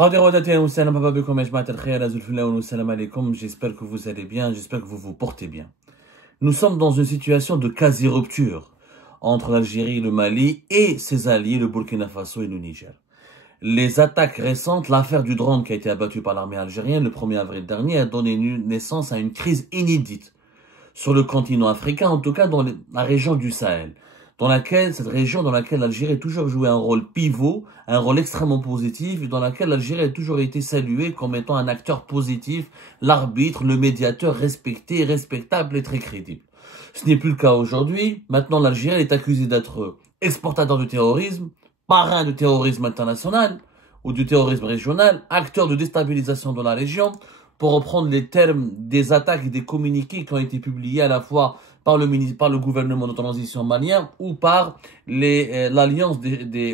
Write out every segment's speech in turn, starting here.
J'espère que vous allez bien, j'espère que vous vous portez bien. Nous sommes dans une situation de quasi-rupture entre l'Algérie, le Mali et ses alliés, le Burkina Faso et le Niger. Les attaques récentes, l'affaire du drone qui a été abattu par l'armée algérienne le 1er avril dernier a donné naissance à une crise inédite sur le continent africain, en tout cas dans la région du Sahel, cette région dans laquelle l'Algérie a toujours joué un rôle pivot, un rôle extrêmement positif, et dans laquelle l'Algérie a toujours été saluée comme étant un acteur positif, l'arbitre, le médiateur respecté, respectable et très crédible. Ce n'est plus le cas aujourd'hui. Maintenant, l'Algérie est accusée d'être exportateur de terrorisme, parrain de terrorisme international ou du terrorisme régional, acteur de déstabilisation dans la région, pour reprendre les termes des attaques et des communiqués qui ont été publiés à la fois par le gouvernement de transition malien ou par l'alliance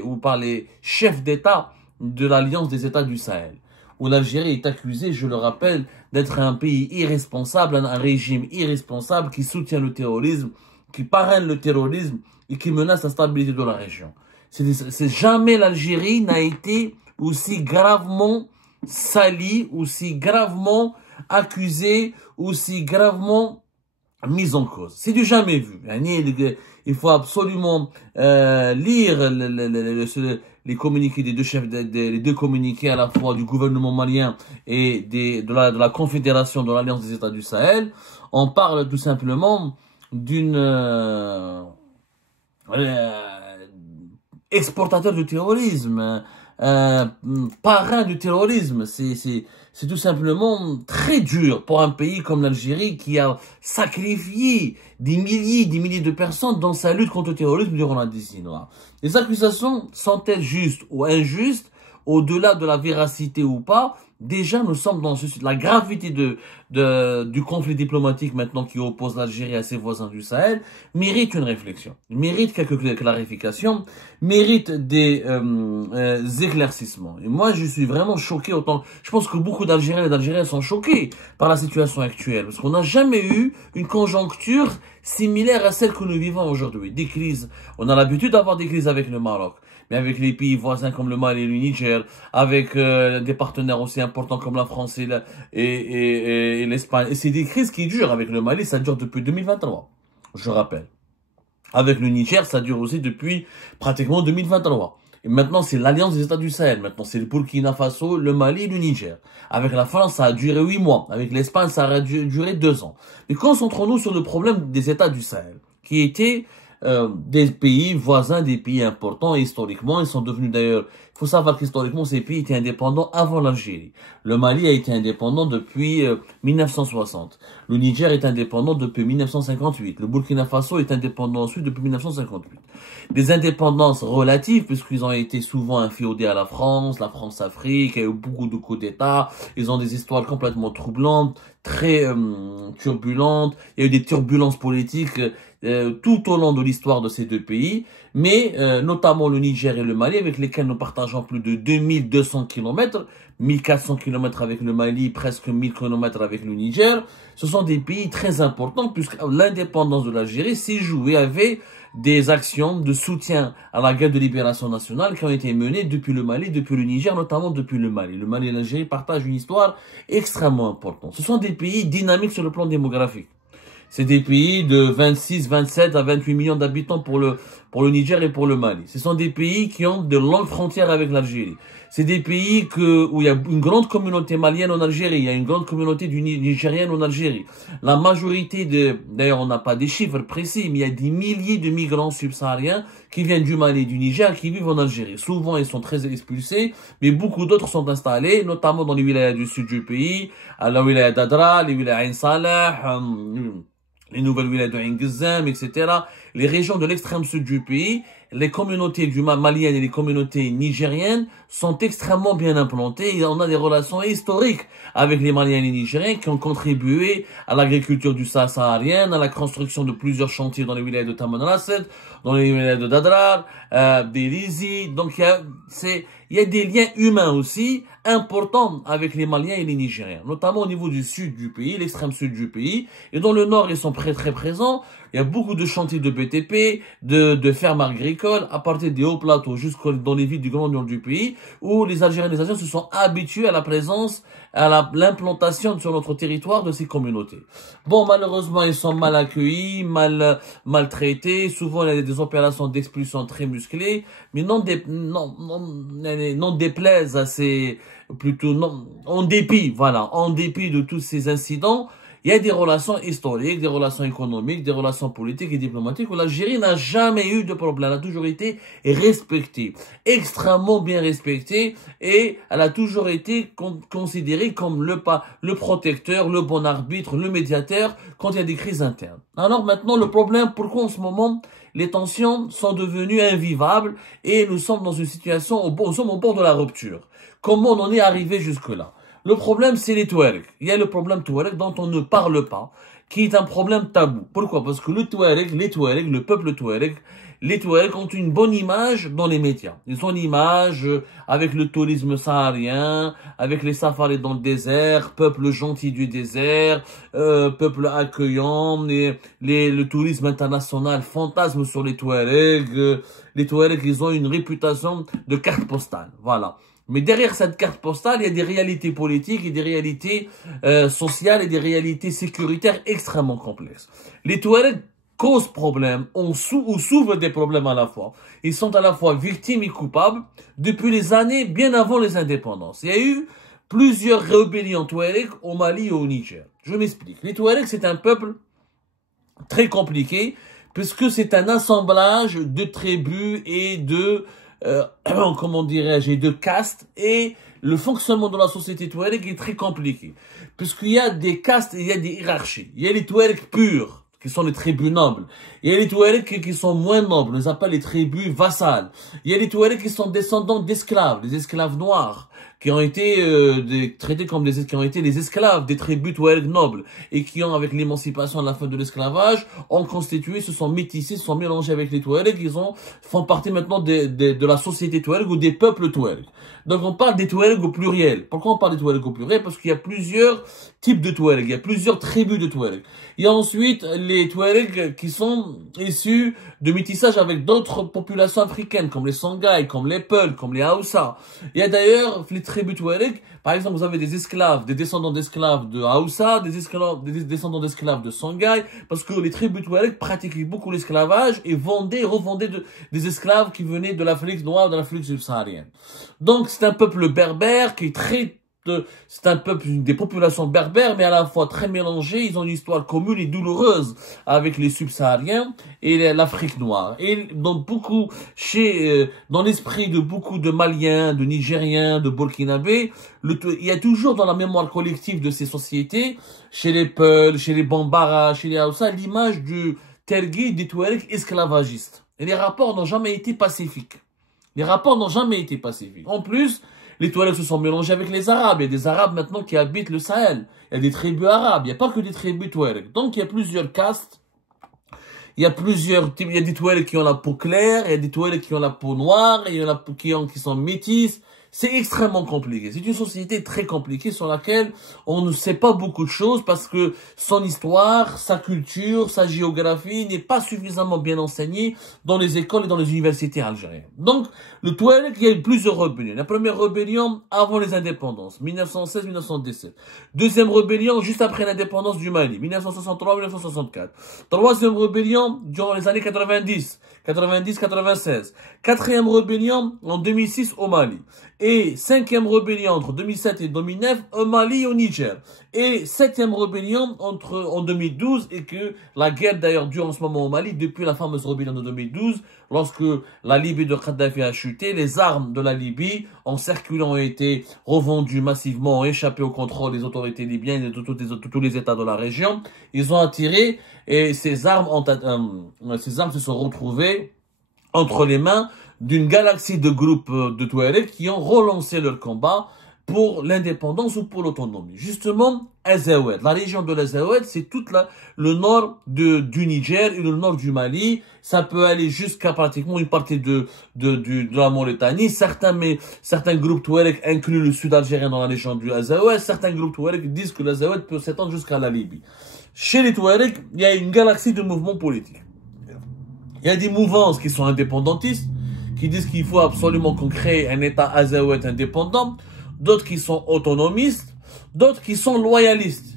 ou par les chefs d'État de l'alliance des États du Sahel, où l'Algérie est accusée, je le rappelle, d'être un pays irresponsable, un régime irresponsable qui soutient le terrorisme, qui parraine le terrorisme et qui menace la stabilité de la région. Jamais l'Algérie n'a été aussi gravement salie, aussi gravement accusée, aussi gravement mise en cause. C'est du jamais vu. Il faut absolument lire les communiqués des deux chefs, les deux communiqués à la fois du gouvernement malien et de la Confédération de l'Alliance des États du Sahel. On parle tout simplement d'une exportateur du terrorisme, parrain du terrorisme. C'est tout simplement très dur pour un pays comme l'Algérie qui a sacrifié des milliers de personnes dans sa lutte contre le terrorisme durant la décennie noire. Les accusations sont-elles justes ou injustes, au-delà de la véracité ou pas? Déjà, nous sommes dans la gravité du conflit diplomatique maintenant qui oppose l'Algérie à ses voisins du Sahel, mérite une réflexion, mérite quelques clarifications, mérite des éclaircissements. Et moi, je suis vraiment choqué je pense que beaucoup d'Algériens et d'Algériens sont choqués par la situation actuelle, parce qu'on n'a jamais eu une conjoncture similaire à celle que nous vivons aujourd'hui. Des crises, on a l'habitude d'avoir des crises avec le Maroc, mais avec les pays voisins comme le Mali et le Niger, avec des partenaires aussi importants comme la France et l'Espagne. Et c'est des crises qui durent. Avec le Mali, ça dure depuis 2023, je rappelle. Avec le Niger, ça dure aussi depuis pratiquement 2023. Et maintenant, c'est l'Alliance des États du Sahel. Maintenant, c'est le Burkina Faso, le Mali et le Niger. Avec la France, ça a duré 8 mois. Avec l'Espagne, ça a duré 2 ans. Mais concentrons-nous sur le problème des États du Sahel, qui étaient des pays voisins, des pays importants. Et historiquement, ils sont devenus d'ailleurs, il faut savoir qu'historiquement, ces pays étaient indépendants avant l'Algérie. Le Mali a été indépendant depuis 1960. Le Niger est indépendant depuis 1958. Le Burkina Faso est indépendant ensuite depuis 1958. Des indépendances relatives, puisqu'ils ont été souvent inféodés à la France-Afrique, il y a eu beaucoup de coups d'État, ils ont des histoires complètement troublantes, très turbulentes, il y a eu des turbulences politiques tout au long de l'histoire de ces deux pays, mais notamment le Niger et le Mali, avec lesquels nous partageons plus de 2200 km, 1400 km avec le Mali, presque 1000 km avec le Niger. Ce sont des pays très importants, puisque l'indépendance de l'Algérie s'est jouée avec des actions de soutien à la guerre de libération nationale qui ont été menées depuis le Mali, depuis le Niger, notamment depuis le Mali. Le Mali et l'Algérie partagent une histoire extrêmement importante. Ce sont des pays dynamiques sur le plan démographique. C'est des pays de 26, 27 à 28 millions d'habitants pour le Niger et pour le Mali. Ce sont des pays qui ont de longues frontières avec l'Algérie. C'est des pays où il y a une grande communauté malienne en Algérie, il y a une grande communauté nigérienne en Algérie. La majorité d'ailleurs on n'a pas des chiffres précis, mais il y a des milliers de migrants subsahariens qui viennent du Mali et du Niger, qui vivent en Algérie. Souvent ils sont très expulsés, mais beaucoup d'autres sont installés, notamment dans les wilayas du sud du pays, à la wilaya d'Adra, les wilayas Ain Salah, les nouvelles wilayas de Ingizem, etc. Les régions de l'extrême sud du pays, les communautés maliennes et les communautés nigériennes sont extrêmement bien implantées. Et on a des relations historiques avec les Maliens et les Nigériens qui ont contribué à l'agriculture du Saharienne, à la construction de plusieurs chantiers dans les wilayas de Tamanrasset, dans les wilayas de Dadrar, d'Elizi. Donc il y a des liens humains aussi important avec les Maliens et les Nigériens, notamment au niveau du sud du pays, l'extrême sud du pays, et dans le nord, ils sont très présents. Il y a beaucoup de chantiers de BTP, de fermes agricoles, à partir des hauts plateaux jusqu'au dans les villes du grand nord du pays, où les Algériens et les Algériens se sont habitués à la présence, à l'implantation sur notre territoire de ces communautés. Bon, malheureusement, ils sont mal accueillis, maltraités. Souvent, il y a des opérations d'expulsion très musclées, mais non déplaise à ces, plutôt non, en dépit, voilà, en dépit de tous ces incidents, il y a des relations historiques, des relations économiques, des relations politiques et diplomatiques où l'Algérie n'a jamais eu de problème. Elle a toujours été respectée, extrêmement bien respectée, et elle a toujours été considérée comme le protecteur, le bon arbitre, le médiateur quand il y a des crises internes. Alors maintenant, le problème, pourquoi en ce moment les tensions sont devenues invivables et nous sommes dans une situation, nous sommes au bord de la rupture. Comment on en est arrivé jusque-là? Le problème, c'est les Touaregs. Il y a le problème Touareg dont on ne parle pas, qui est un problème tabou. Pourquoi? Parce que les Touaregs, le peuple Touareg, les Touaregs ont une bonne image dans les médias. Ils ont une image avec le tourisme saharien, avec les safaris dans le désert, peuple gentil du désert, peuple accueillant, le tourisme international fantasme sur les Touaregs. Les Touaregs, ils ont une réputation de carte postale. Voilà. Mais derrière cette carte postale, il y a des réalités politiques et des réalités sociales et des réalités sécuritaires extrêmement complexes. Les Touaregs causent problème, ou souffrent des problèmes à la fois. Ils sont à la fois victimes et coupables depuis les années bien avant les indépendances. Il y a eu plusieurs rébellions Touaregs au Mali et au Niger. Je m'explique. Les Touaregs, c'est un peuple très compliqué puisque c'est un assemblage de tribus et de comment dirais-je, de castes, et le fonctionnement de la société touareg est très compliqué, puisqu'il y a des castes, il y a des hiérarchies. Il y a les Touaregs purs, qui sont les tribus nobles. Il y a les Touaregs qui sont moins nobles, on les appelle les tribus vassales. Il y a les Touaregs qui sont descendants d'esclaves, des esclaves noirs, qui ont été traités comme qui ont été les esclaves des tribus Touaregs nobles, et qui ont, avec l'émancipation à la fin de l'esclavage, ont constitué, se sont métissés, se sont mélangés avec les Touaregs, font partie maintenant de la société Touareg ou des peuples Touaregs. Donc on parle des Touaregs au pluriel. Pourquoi on parle des Touaregs au pluriel? Parce qu'il y a plusieurs types de Touaregs, il y a plusieurs tribus de Touaregs. Il y a ensuite les Touaregs qui sont issus de métissage avec d'autres populations africaines, comme les Songhai, comme les Peuls, comme les Haoussa. Il y a d'ailleurs les tribus Touaregs, par exemple, vous avez des esclaves, des descendants d'esclaves de Haoussa, des descendants d'esclaves de Songhai, parce que les tribus Touaregs pratiquaient beaucoup l'esclavage et revendaient des esclaves qui venaient de l'Afrique noire, de l'Afrique subsaharienne. Donc, c'est un peuple berbère qui est c'est un peuple, des populations berbères, mais à la fois très mélangées. Ils ont une histoire commune et douloureuse avec les subsahariens et l'Afrique noire. Et dans dans l'esprit de beaucoup de Maliens, de Nigériens, de Burkinabés, il y a toujours dans la mémoire collective de ces sociétés, chez les Peuls, chez les Bambara, chez les Haoussa, l'image du Tergui, des Touaregs esclavagistes. Et les rapports n'ont jamais été pacifiques. Les rapports n'ont jamais été pacifiques. En plus, les Touaregs se sont mélangés avec les Arabes. Il y a des Arabes maintenant qui habitent le Sahel. Il y a des tribus arabes. Il n'y a pas que des tribus Touaregs. Donc il y a plusieurs castes. Il y a plusieurs types. Il y a des Touaregs qui ont la peau claire. Il y a des Touaregs qui ont la peau noire. Il y en a qui sont métis. C'est extrêmement compliqué. C'est une société très compliquée sur laquelle on ne sait pas beaucoup de choses parce que son histoire, sa culture, sa géographie n'est pas suffisamment bien enseignée dans les écoles et dans les universités algériennes. Donc, le Touareg, il y a eu plusieurs rébellions. La première rébellion avant les indépendances, 1916-1917. Deuxième rébellion juste après l'indépendance du Mali, 1963-1964. Troisième rébellion durant les années 90-96. Quatrième rébellion en 2006 au Mali. Et cinquième rébellion entre 2007 et 2009 au Mali et au Niger. Et septième rébellion en 2012, et que la guerre d'ailleurs dure en ce moment au Mali depuis la fameuse rébellion de 2012, lorsque la Libye de Kadhafi a chuté, les armes de la Libye en circulant ont été revendues massivement, ont échappé au contrôle des autorités libyennes et de tous les États de la région. Ils ont attiré et ces armes se sont retrouvées entre les mains d'une galaxie de groupes de Touaregs qui ont relancé leur combat pour l'indépendance ou pour l'autonomie. Justement, Azawad, la région de l'Azawad, c'est toute le nord du Niger et le nord du Mali. Ça peut aller jusqu'à pratiquement une partie de la Mauritanie. Certains groupes Touareg incluent le sud algérien dans la région du Azawad. Certains groupes Touareg disent que l'Azawad peut s'étendre jusqu'à la Libye. Chez les Touaregs, il y a une galaxie de mouvements politiques. Il y a des mouvances qui sont indépendantistes, qui disent qu'il faut absolument qu'on crée un État Azawad indépendant. D'autres qui sont autonomistes, d'autres qui sont loyalistes.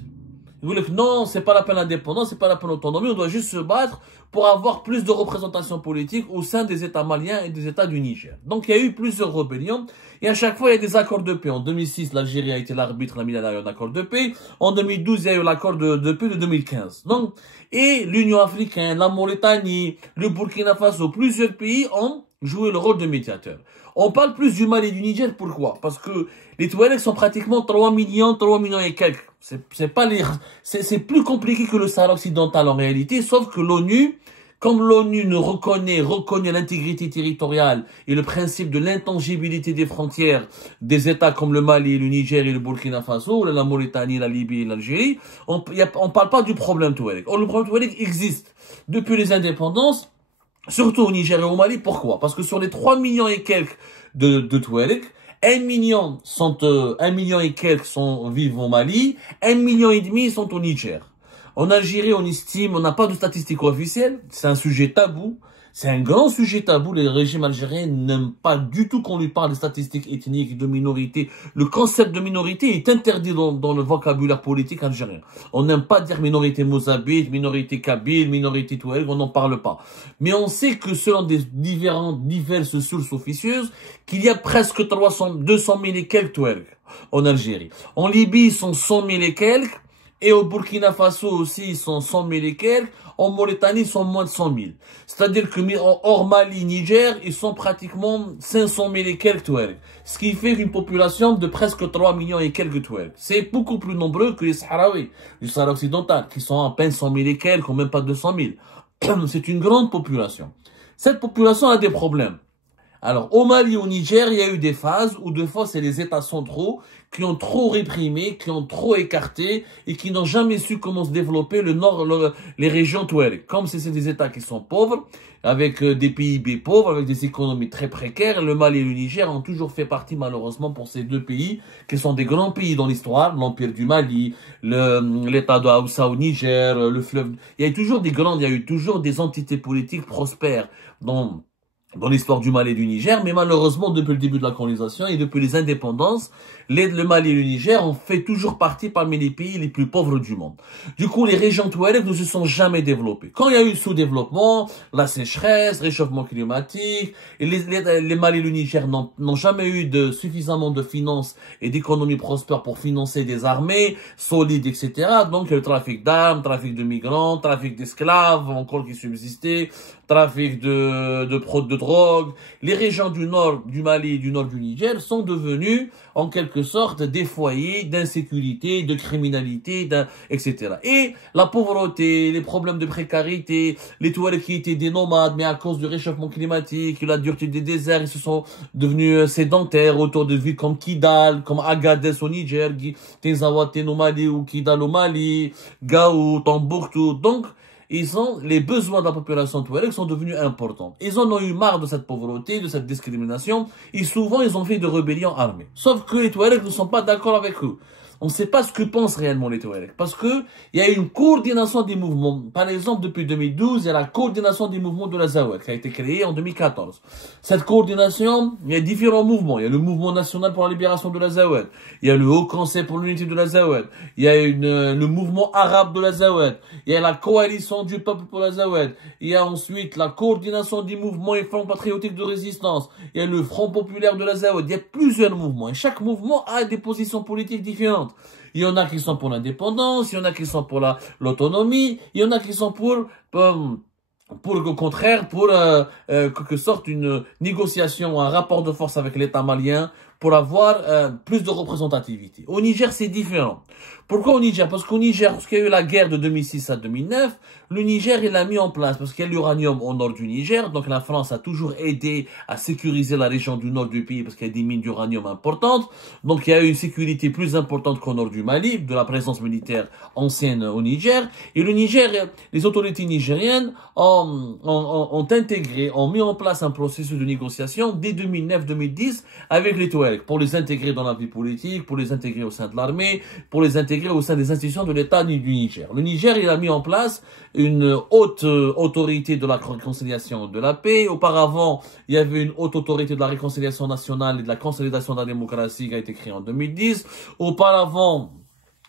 Ils voulaient que non, c'est pas la peine l'indépendance, c'est pas la peine l'autonomie, on doit juste se battre pour avoir plus de représentation politique au sein des États maliens et des États du Niger. Donc il y a eu plusieurs rébellions et à chaque fois il y a des accords de paix. En 2006, l'Algérie a été l'arbitre, il a eu un accord de paix. En 2012, il y a eu l'accord de paix de 2015. Donc, et l'Union africaine, la Mauritanie, le Burkina Faso, plusieurs pays ont joué le rôle de médiateur. On parle plus du Mali et du Niger, pourquoi? Parce que les Touaregs sont pratiquement 3 millions et quelques. C'est plus compliqué que le Sahara occidental en réalité, sauf que l'ONU, comme l'ONU ne reconnaît l'intégrité territoriale et le principe de l'intangibilité des frontières des États comme le Mali, le Niger et le Burkina Faso, la Mauritanie, la Libye et l'Algérie, on parle pas du problème Touareg. Or, le problème Touareg existe depuis les indépendances, surtout au Niger et au Mali. Pourquoi? Parce que sur les 3 millions et quelques de Touaregs, 1 million et quelques vivent au Mali, 1,5 million sont au Niger. En Algérie, on estime, on n'a pas de statistiques officielles, c'est un sujet tabou, c'est un grand sujet tabou, les régimes algériens n'aiment pas du tout qu'on lui parle de statistiques ethniques, de minorités. Le concept de minorité est interdit dans le vocabulaire politique algérien. On n'aime pas dire minorité mozabite, minorité kabyle, minorité touareg, on n'en parle pas. Mais on sait que selon diverses sources officieuses, qu'il y a presque 200 000 et quelques touaregs en Algérie. En Libye, ils sont 100 000 et quelques. Et au Burkina Faso aussi, ils sont 100 000 et quelques. En Mauritanie, ils sont moins de 100 000. C'est-à-dire que hors Mali, Niger, ils sont pratiquement 500 000 et quelques Touaregs. Ce qui fait une population de presque 3 millions et quelques Touaregs. C'est beaucoup plus nombreux que les Sahraouis, du Sahara occidental, qui sont à peine 100 000 et quelques, ou même pas 200 000. C'est une grande population. Cette population a des problèmes. Alors, au Mali, au Niger, il y a eu des phases où, des fois, c'est les États centraux qui ont trop réprimé, qui ont trop écarté et qui n'ont jamais su comment se développer les régions touareg. Comme c'est des États qui sont pauvres, avec des PIB pauvres, avec des économies très précaires, le Mali et le Niger ont toujours fait partie, malheureusement, pour ces deux pays, qui sont des grands pays dans l'histoire, l'Empire du Mali, l'État de Haoussa au Niger, le fleuve. Il y a eu toujours des entités politiques prospères dans l'histoire du Mali et du Niger, mais malheureusement, depuis le début de la colonisation et depuis les indépendances, le Mali et le Niger ont fait toujours partie parmi les pays les plus pauvres du monde. Du coup, les régions touareg ne se sont jamais développées. Quand il y a eu le sous-développement, la sécheresse, réchauffement climatique, et les Mali et le Niger n'ont jamais eu suffisamment de finances et d'économies prospères pour financer des armées solides, etc. Donc, il y a le trafic d'armes, trafic de migrants, trafic d'esclaves, encore qui subsistaient, trafic de drogue. Les régions du nord du Mali et du nord du Niger sont devenues, en quelque sorte, des foyers d'insécurité, de criminalité, etc. Et la pauvreté, les problèmes de précarité, les Touaregs qui étaient des nomades, mais à cause du réchauffement climatique, la dureté des déserts, ils se sont devenus sédentaires autour de villes comme Kidal, comme Agadez au Niger, Tinzaouaten au Mali ou Kidal au Mali, Gao, Tombouctou. Donc, les besoins de la population touareg sont devenus importants. Ils en ont eu marre de cette pauvreté, de cette discrimination, et souvent ils ont fait de rébellions armées. Sauf que les Touaregs ne sont pas d'accord avec eux. On ne sait pas ce que pensent réellement les Touaregs. Parce que il y a une coordination des mouvements. Par exemple, depuis 2012, il y a la coordination des mouvements de l'Azawad qui a été créée en 2014. Cette coordination, il y a différents mouvements. Il y a le mouvement national pour la libération de l'Azawad. Il y a le Haut Conseil pour l'unité de l'Azawad. Il y a le mouvement arabe de l'Azawad. Il y a la coalition du peuple pour l'Azawad. Il y a ensuite la coordination des mouvements et fronts patriotiques de résistance. Il y a le Front populaire de l'Azawad. Il y a plusieurs mouvements. Et chaque mouvement a des positions politiques différentes. Il y en a qui sont pour l'indépendance, il y en a qui sont pour l'autonomie, il y en a qui sont pour au contraire, pour quelque sorte une négociation, un rapport de force avec l'État malien pour avoir plus de représentativité. Au Niger, c'est différent. Pourquoi au Niger? Parce qu'au Niger, lorsqu'il y a eu la guerre de 2006 à 2009, le Niger, il a mis en place, parce qu'il y a l'uranium au nord du Niger, donc la France a toujours aidé à sécuriser la région du nord du pays parce qu'il y a des mines d'uranium importantes. Donc il y a eu une sécurité plus importante qu'au nord du Mali, de la présence militaire ancienne au Niger. Et le Niger, les autorités nigériennes ont intégré, ont mis en place un processus de négociation dès 2009-2010 avec les Touaregs pour les intégrer dans la vie politique, pour les intégrer au sein de l'armée, pour les intégrer au sein des institutions de l'État du Niger. Le Niger, il a mis en place une haute autorité de la réconciliation de la paix. Auparavant, il y avait une haute autorité de la réconciliation nationale et de la consolidation de la démocratie qui a été créée en 2010. Auparavant,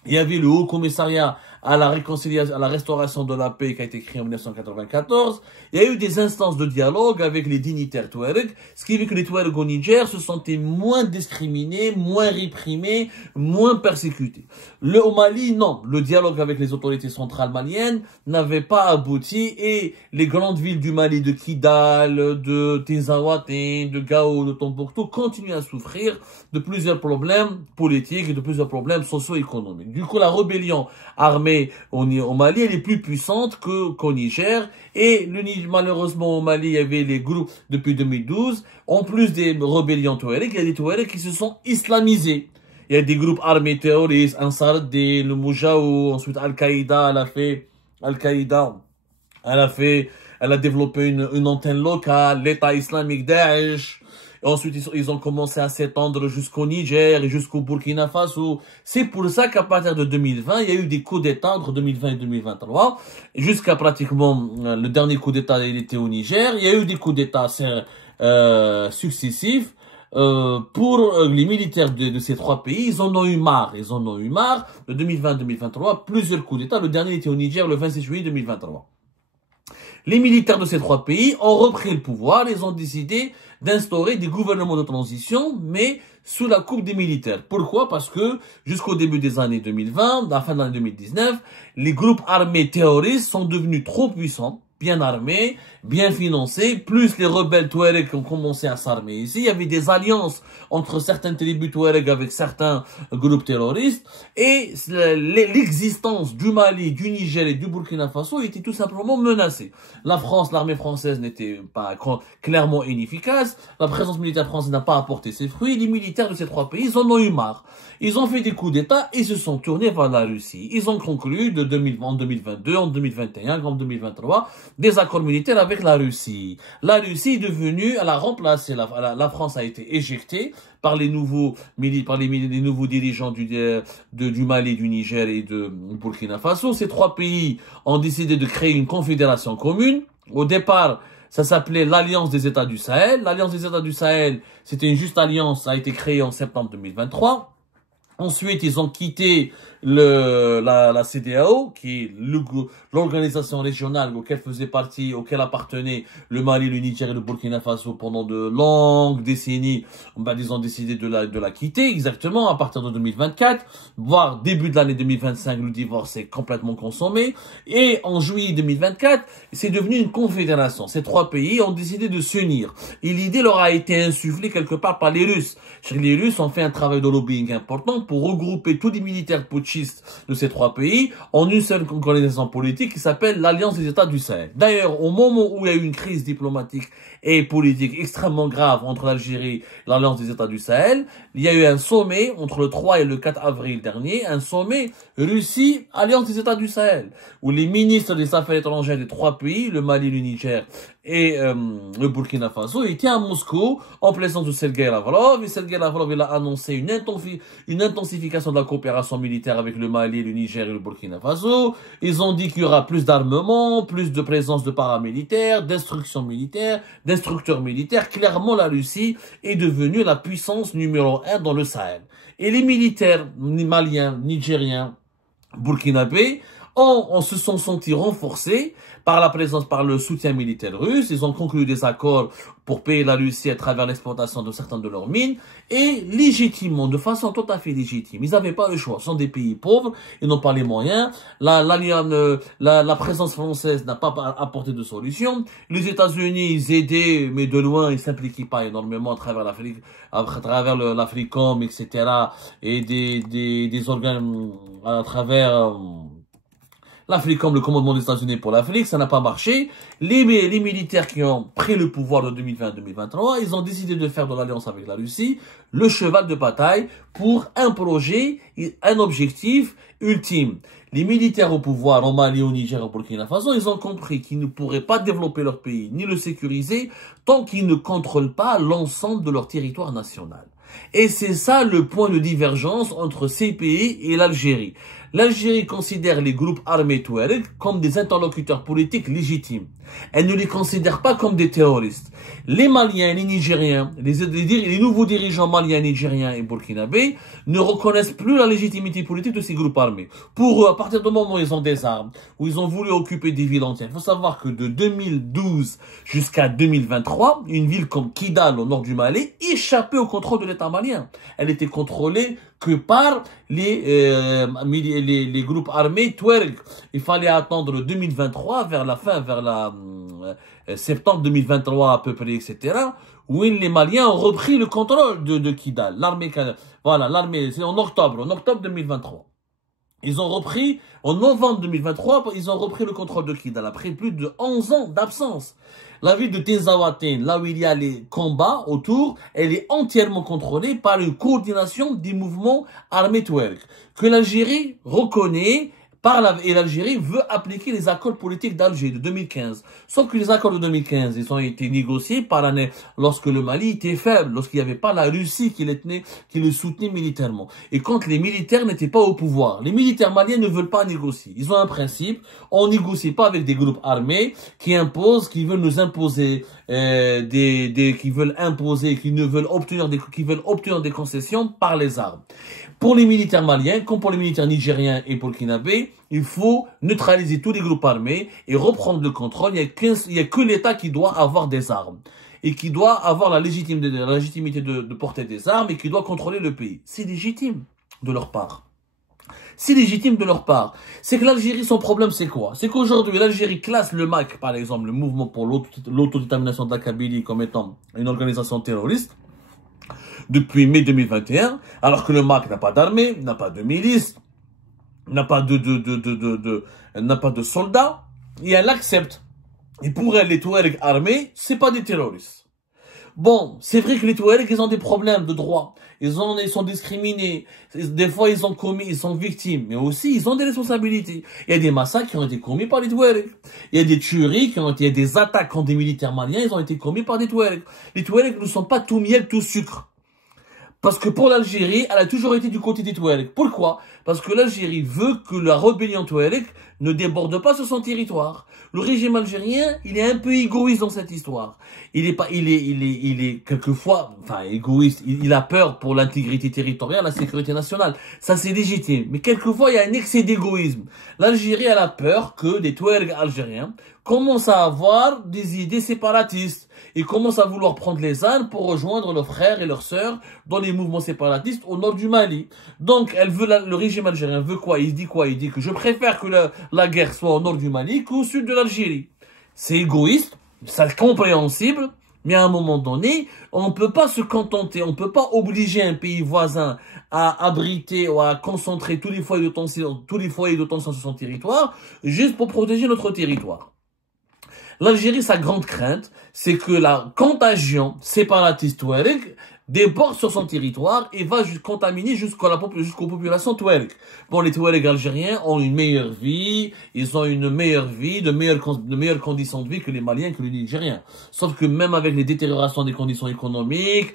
il y avait le Haut Commissariat à la réconciliation, à la restauration de la paix qui a été créé en 1994. Il y a eu des instances de dialogue avec les dignitaires Touaregs, ce qui fait que les Touaregs au Niger se sentaient moins discriminés, moins réprimés, moins persécutés. Au Mali, non. Le dialogue avec les autorités centrales maliennes n'avait pas abouti et les grandes villes du Mali, de Kidal, de Tinzaouaté, de Gao, de Tombouctou, continuent à souffrir de plusieurs problèmes politiques et de plusieurs problèmes socio-économiques. Du coup, la rébellion armée au Mali, elle est plus puissante qu'au Niger. Et malheureusement, au Mali, il y avait les groupes depuis 2012. En plus des rébellions Touaregs, il y a des Touaregs qui se sont islamisés. Il y a des groupes armés terroristes, Ansar ad-Din, le Moujaou, ensuite Al-Qaïda, elle a développé une antenne locale, l'État islamique Daesh. Et ensuite, ils ont commencé à s'étendre jusqu'au Niger et jusqu'au Burkina Faso. C'est pour ça qu'à partir de 2020, il y a eu des coups d'État entre 2020 et 2023. Jusqu'à pratiquement le dernier coup d'État, il était au Niger. Il y a eu des coups d'État successifs. Pour les militaires de ces trois pays, ils en ont eu marre. Ils en ont eu marre. De 2020-2023, plusieurs coups d'État. Le dernier était au Niger le 26 juillet 2023. Les militaires de ces trois pays ont repris le pouvoir. Ils ont décidé d'instaurer des gouvernements de transition, mais sous la coupe des militaires. Pourquoi? Parce que jusqu'au début des années 2020, à la fin de l'année 2019, les groupes armés terroristes sont devenus trop puissants, bien armés, bien financés, plus les rebelles Touaregs qui ont commencé à s'armer ici. Il y avait des alliances entre certaines tribus Touaregs avec certains groupes terroristes, et l'existence du Mali, du Niger et du Burkina Faso était tout simplement menacée. La France, l'armée française n'était pas clairement inefficace, la présence militaire française n'a pas apporté ses fruits, les militaires de ces trois pays, ils en ont eu marre. Ils ont fait des coups d'État et se sont tournés vers la Russie. Ils ont conclu en 2022, en 2021, en 2023, des accords militaires avec la Russie. La Russie est devenue, elle a remplacé, la France a été éjectée par les nouveaux dirigeants du Mali, du Niger et de Burkina Faso. Ces trois pays ont décidé de créer une confédération commune. Au départ, ça s'appelait l'Alliance des États du Sahel. L'Alliance des États du Sahel, c'était une juste alliance, ça a été créée en septembre 2023. Ensuite, ils ont quitté la CEDEAO, qui est l'organisation régionale auquel appartenaient le Mali, le Niger et le Burkina Faso pendant de longues décennies. Ils ont décidé de la quitter exactement à partir de 2024, voire début de l'année 2025, le divorce est complètement consommé. Et en juillet 2024, c'est devenu une confédération. Ces trois pays ont décidé de s'unir. Et l'idée leur a été insufflée quelque part par les Russes. Les Russes ont fait un travail de lobbying important pour regrouper tous les militaires putschistes de ces trois pays en une seule organisation politique qui s'appelle l'Alliance des États du Sahel. D'ailleurs, au moment où il y a eu une crise diplomatique et politique extrêmement grave entre l'Algérie et l'Alliance des États du Sahel, il y a eu un sommet entre le 3 et le 4 avril dernier, un sommet Russie-Alliance des États du Sahel, où les ministres des Affaires étrangères des trois pays, le Mali, le Niger et le Burkina Faso, étaient à Moscou en présence de Sergei Lavrov. Et Sergei Lavrov, il a annoncé une intensification de la coopération militaire avec le Mali, le Niger et le Burkina Faso. Ils ont dit qu'il y aura plus d'armement, plus de présence de paramilitaires, d'instructions militaires, d'instructeurs militaires. Clairement, la Russie est devenue la puissance numéro 1 dans le Sahel. Et les militaires maliens, nigériens, burkinabés, se sont sentis renforcés par la présence, par le soutien militaire russe. Ils ont conclu des accords pour payer la Russie à travers l'exploitation de certaines de leurs mines. Et légitimement, de façon tout à fait légitime, ils n'avaient pas le choix. Ce sont des pays pauvres, ils n'ont pas les moyens. La présence française n'a pas apporté de solution. Les États-Unis, ils aidaient, mais de loin, ils s'impliquaient pas énormément à travers l'Afrique, à travers l'Africom, etc. et des organes à travers l'Africom, le commandement des États-Unis pour l'Afrique, ça n'a pas marché. Les militaires qui ont pris le pouvoir de 2020-2023, ils ont décidé de faire de l'alliance avec la Russie le cheval de bataille pour un projet, un objectif ultime. Les militaires au pouvoir au Mali, au Niger, au Burkina Faso, ils ont compris qu'ils ne pourraient pas développer leur pays ni le sécuriser tant qu'ils ne contrôlent pas l'ensemble de leur territoire national. Et c'est ça le point de divergence entre ces pays et l'Algérie. L'Algérie considère les groupes armés touaregs comme des interlocuteurs politiques légitimes. Elle ne les considère pas comme des terroristes. Les Maliens, les Nigériens, les nouveaux dirigeants maliens, nigériens et burkinabés ne reconnaissent plus la légitimité politique de ces groupes armés. Pour eux, à partir du moment où ils ont des armes, où ils ont voulu occuper des villes entières, il faut savoir que de 2012 jusqu'à 2023, une ville comme Kidal, au nord du Mali, échappait au contrôle de l'État malien. Elle était contrôlée que par les groupes armés touaregs. Il fallait attendre 2023, vers la fin, vers la septembre 2023 à peu près, etc., où les Maliens ont repris le contrôle de Kidal. L'armée, voilà, l'armée, c'est en octobre 2023. Ils ont repris, en novembre 2023, ils ont repris le contrôle de Kidal, après plus de 11 ans d'absence. La ville de Tezawaten, là où il y a les combats autour, elle est entièrement contrôlée par une coordination des mouvements armés touaregs, que l'Algérie reconnaît, et l'Algérie veut appliquer les accords politiques d'Alger de 2015. Sauf que les accords de 2015, ils ont été négociés par année lorsque le Mali était faible, lorsqu'il n'y avait pas la Russie qui le soutenait militairement. Et quand les militaires n'étaient pas au pouvoir. Les militaires maliens ne veulent pas négocier. Ils ont un principe, on négocie pas avec des groupes armés qui imposent, qui veulent nous imposer qui veulent obtenir des concessions par les armes. Pour les militaires maliens, comme pour les militaires nigériens et burkinabés, il faut neutraliser tous les groupes armés et reprendre le contrôle. Il n'y a que l'État qui doit avoir des armes et qui doit avoir la légitimité de porter des armes et qui doit contrôler le pays. C'est légitime de leur part. C'est légitime de leur part. C'est que l'Algérie, son problème, c'est quoi? C'est qu'aujourd'hui, l'Algérie classe le MAC, par exemple, le mouvement pour l'autodétermination de la Kabylie, comme étant une organisation terroriste, depuis mai 2021, alors que le MAC n'a pas d'armée, n'a pas de milice, n'a pas de soldats, et elle accepte. Et pour elle, les Touaregs armés, c'est pas des terroristes. Bon, c'est vrai que les Touaregs, ils ont des problèmes de droit. Ils sont discriminés. Des fois, ils sont victimes. Mais aussi, ils ont des responsabilités. Il y a des massacres qui ont été commis par les Touaregs. Il y a des tueries il y a des attaques contre des militaires maliens, ils ont été commis par des Touaregs. Les Touaregs ne sont pas tout miel, tout sucre. Parce que pour l'Algérie, elle a toujours été du côté des Touaregs. Pourquoi? Parce que l'Algérie veut que la rébellion touareg ne déborde pas sur son territoire. Le régime algérien, il est un peu égoïste dans cette histoire. Il est quelquefois, enfin, égoïste. Il a peur pour l'intégrité territoriale, la sécurité nationale. Ça, c'est légitime. Mais quelquefois, il y a un excès d'égoïsme. L'Algérie, elle a peur que des Touaregs algériens commencent à avoir des idées séparatistes et commencent à vouloir prendre les armes pour rejoindre leurs frères et leurs sœurs dans les mouvements séparatistes au nord du Mali. Donc, le régime algérien veut quoi? Il dit quoi? Il dit que je préfère que la guerre soit au nord du Mali qu'au sud de l'Algérie. C'est égoïste, c'est compréhensible, mais à un moment donné, on ne peut pas se contenter, on ne peut pas obliger un pays voisin à abriter ou à concentrer tous les foyers de tension sur son territoire, juste pour protéger notre territoire. L'Algérie, sa grande crainte, c'est que la contagion séparatiste touareg déborde sur son territoire et va contaminer jusqu'aux populations touareg. Bon, les Touaregs algériens ont une meilleure vie, ils ont une meilleure vie, de meilleures conditions de vie que les Maliens, que les Nigériens. Sauf que même avec les détériorations des conditions économiques,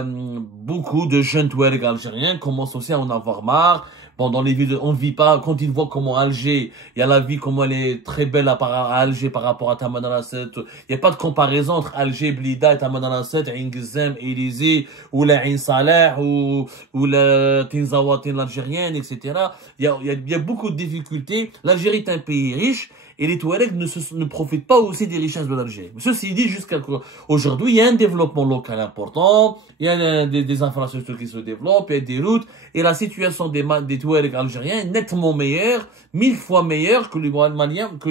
beaucoup de jeunes Touaregs algériens commencent aussi à en avoir marre. Bon, dans les villes, on ne vit pas, quand ils voient comment Alger, il y a la vie, comment elle est très belle à Alger par rapport à Tamanrasset. Il n'y a pas de comparaison entre Alger, Blida et Tamanrasset, Ain Gizem, Élysée, ou la Ain Saleh, ou la Tinzawatin l'Algérienne, etc. Il y a beaucoup de difficultés. L'Algérie est un pays riche. Et les Touaregs ne profitent pas aussi des richesses de l'Algérie. Ceci dit, jusqu'à aujourd'hui, il y a un développement local important, il y a des infrastructures qui se développent, il y a des routes, et la situation des Touaregs algériens est nettement meilleure, 1000 fois meilleure que les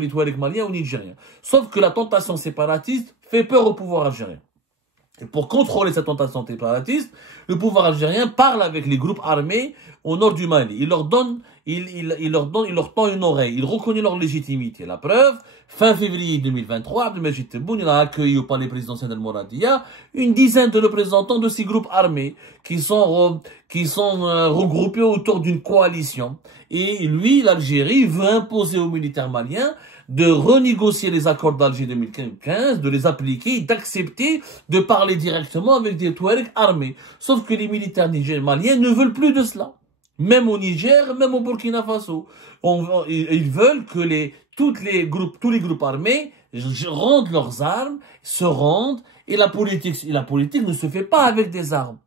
Touaregs maliens ou nigériens. Sauf que la tentation séparatiste fait peur au pouvoir algérien. Et pour contrôler cette tentation séparatiste, le pouvoir algérien parle avec les groupes armés au nord du Mali. Il leur tend une oreille. Il reconnaît leur légitimité. La preuve, fin février 2023, Abdelmajid Tebboune, il a accueilli au palais présidentiel de Mouradia une dizaine de représentants de ces groupes armés qui sont regroupés autour d'une coalition. Et lui, l'Algérie, veut imposer aux militaires maliens de renégocier les accords d'Alger 2015, de les appliquer, d'accepter de parler directement avec des Touaregs armés. Sauf que les militaires maliens ne veulent plus de cela. Même au Niger, même au Burkina Faso. Ils veulent que tous les groupes armés rendent leurs armes, se rendent, et la politique ne se fait pas avec des armes.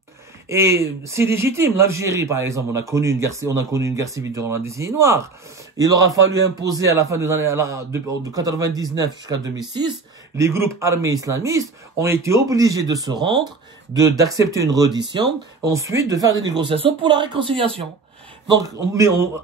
Et c'est légitime. L'Algérie, par exemple, on a connu une guerre civile durant la décennie noire. Il aura fallu imposer à la fin des années, de 99 jusqu'à 2006, les groupes armés islamistes ont été obligés de se rendre, d'accepter une reddition, ensuite de faire des négociations pour la réconciliation. Donc,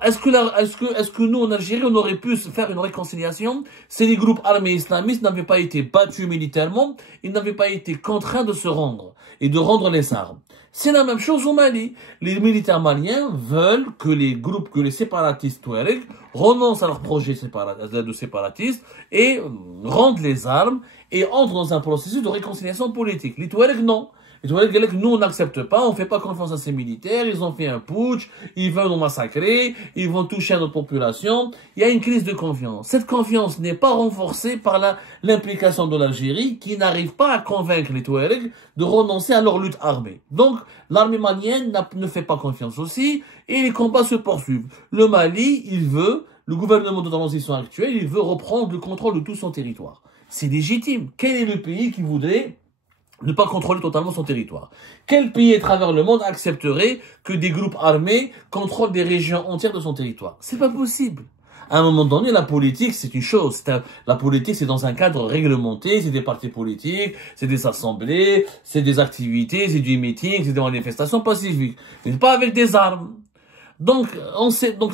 est-ce que nous, en Algérie, on aurait pu faire une réconciliation si les groupes armés islamistes n'avaient pas été battus militairement, ils n'avaient pas été contraints de se rendre et de rendre les armes? C'est la même chose au Mali. Les militaires maliens veulent que les séparatistes Touaregs renoncent à leur projet de séparatistes et rendent les armes et entrent dans un processus de réconciliation politique. Les Touaregs, non. Les Touaregs, nous, on n'accepte pas, on fait pas confiance à ces militaires, ils ont fait un putsch, ils veulent nous massacrer, ils vont toucher à notre population. Il y a une crise de confiance. Cette confiance n'est pas renforcée par l'implication de l'Algérie, qui n'arrive pas à convaincre les Touaregs de renoncer à leur lutte armée. Donc, l'armée malienne ne fait pas confiance aussi, et les combats se poursuivent. Le Mali, le gouvernement de transition actuel, il veut reprendre le contrôle de tout son territoire. C'est légitime. Quel est le pays qui voudrait ne pas contrôler totalement son territoire? Quel pays à travers le monde accepterait que des groupes armés contrôlent des régions entières de son territoire? C'est pas possible. À un moment donné, la politique, c'est une chose. La politique, c'est dans un cadre réglementé, c'est des partis politiques, c'est des assemblées, c'est des activités, c'est du meeting, c'est des manifestations pacifiques. Mais pas avec des armes. Donc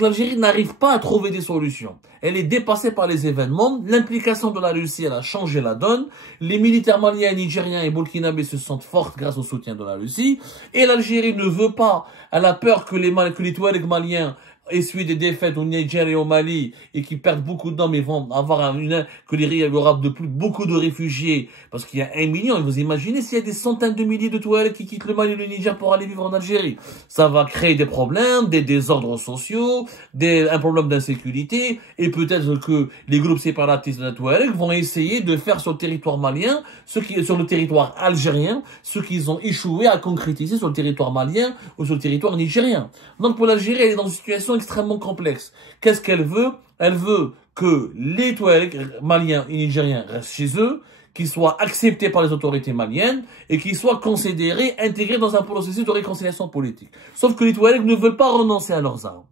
l'Algérie n'arrive pas à trouver des solutions. Elle est dépassée par les événements. L'implication de la Russie, elle a changé la donne. Les militaires maliens, nigériens et burkinabés se sentent forts grâce au soutien de la Russie. Et l'Algérie ne veut pas, elle a peur que les Touaregs maliens essuient des défaites au Niger et au Mali et qui perdent beaucoup d'hommes et vont avoir il y aura beaucoup de réfugiés parce qu'il y a 1 million. Et vous imaginez s'il y a des centaines de milliers de Touaregs qui quittent le Mali et le Niger pour aller vivre en Algérie. Ça va créer des problèmes, des désordres sociaux, un problème d'insécurité et peut-être que les groupes séparatistes de Touaregs vont essayer de faire sur le territoire malien, sur le territoire algérien, ce qu'ils ont échoué à concrétiser sur le territoire malien ou sur le territoire nigérien. Donc pour l'Algérie, elle est dans une situation extrêmement complexe. Qu'est-ce qu'elle veut? Elle veut que les Touaregs maliens et nigériens restent chez eux, qu'ils soient acceptés par les autorités maliennes et qu'ils soient considérés, intégrés dans un processus de réconciliation politique. Sauf que les Touaregs ne veulent pas renoncer à leurs armes.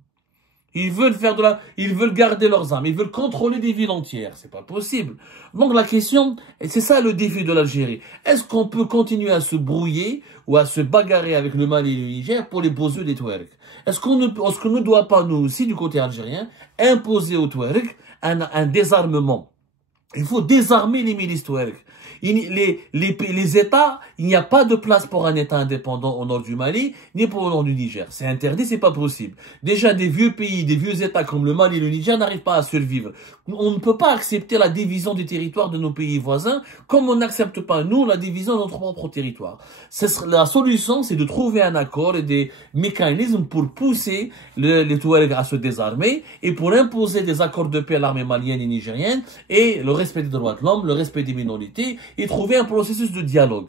Ils veulent garder leurs armes, ils veulent contrôler des villes entières. C'est pas possible. Donc la question, et c'est ça le défi de l'Algérie. Est-ce qu'on peut continuer à se brouiller ou à se bagarrer avec le Mali et le Niger pour les beaux yeux des Touaregs? Est-ce qu'on ne doit pas, nous aussi, du côté algérien, imposer aux Touaregs un désarmement? Il faut désarmer les milices Touaregs. Les États, il n'y a pas de place pour un État indépendant au nord du Mali, ni pour au nord du Niger. C'est interdit, c'est pas possible. Déjà, des vieux pays, des vieux États comme le Mali et le Niger n'arrivent pas à survivre. On ne peut pas accepter la division des territoires de nos pays voisins, comme on n'accepte pas, nous, la division de notre propre territoire. La solution, c'est de trouver un accord et des mécanismes pour pousser les Touaregs à se désarmer et pour imposer des accords de paix à l'armée malienne et nigérienne et le respect des droits de l'homme, le respect des minorités et trouver un processus de dialogue.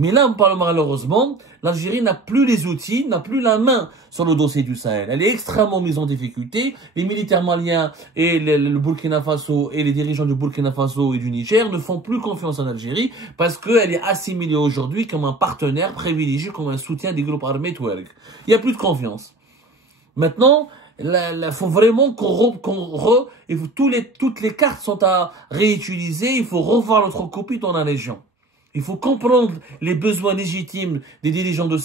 Mais là, malheureusement, l'Algérie n'a plus les outils, n'a plus la main sur le dossier du Sahel. Elle est extrêmement mise en difficulté. Les militaires maliens et le Burkina Faso et les dirigeants du Burkina Faso et du Niger ne font plus confiance en Algérie parce qu'elle est assimilée aujourd'hui comme un partenaire privilégié, comme un soutien des groupes armés Touareg. Il n'y a plus de confiance. Maintenant, il faut vraiment toutes les cartes sont à réutiliser. Il faut revoir notre copie dans la région. Il faut comprendre les besoins légitimes des dirigeants de